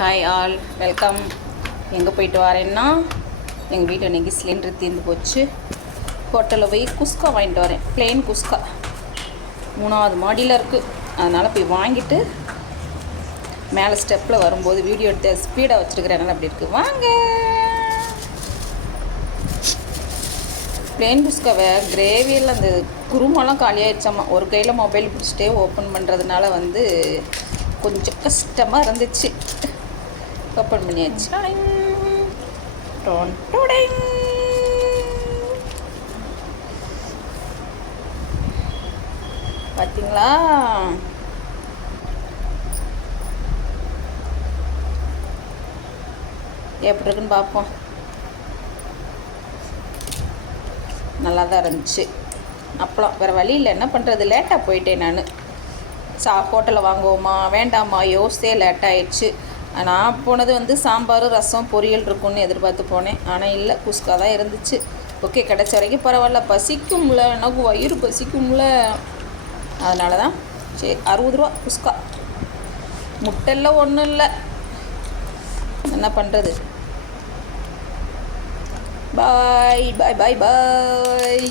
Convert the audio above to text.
Hi all welcome எங்கே போயிட்டு வரேன்னா எங்கள் வீட்டு இன்றைக்கி சிலிண்டர் தீர்ந்து போச்சு. ஹோட்டலில் போய் குஸ்கா வாங்கிட்டு வரேன். பிளெயின் குஸ்கா. மூணாவது மாடியில் இருக்குது அதனால் போய் வாங்கிட்டு மேலே ஸ்டெப்பில் வரும்போது வீடியோ எடுத்து ஸ்பீடாக வச்சுருக்கிறேன். அப்படி இருக்குது வாங்க. பிளெயின் குஸ்காவை கிரேவியில் அந்த குருமெல்லாம் காலியாகிடுச்சாம்மா ஒரு கையில் மொபைல் பிடிச்சிட்டே ஓப்பன் பண்ணுறதுனால வந்து கொஞ்சம் கஷ்டமாக இருந்துச்சு. ஓப்பன் பண்ணியாச்சு. பார்த்தீங்களா எப்படி இருக்குன்னு பார்ப்போம். நல்லா தான் இருந்துச்சு. அப்பளம். வேறு வழி இல்லை. என்ன பண்ணுறது லேட்டாக போயிட்டேன் நான். சா ஹோட்டலில் வாங்குவோமா? வேண்டாமா? யோசித்தே லேட் ஆயிடுச்சு. நான் போனது வந்து சாம்பார் ரசம் பொரியல் இருக்கும்னு எதிர்பார்த்து போனேன். ஆனால் இல்லை குஸ்கா தான் இருந்துச்சு. ஓகே கிடைச்ச வரைக்கும் பரவாயில்ல. பசிக்கும்ல எனக்கு வயிறு பசிக்கும்ல அதனால தான் சரி அறுபது ரூபா குஸ்கா. முட்டெல்லாம் ஒன்றும் இல்லை. என்ன பண்ணுறது பாய் பாய் பாய் பாய்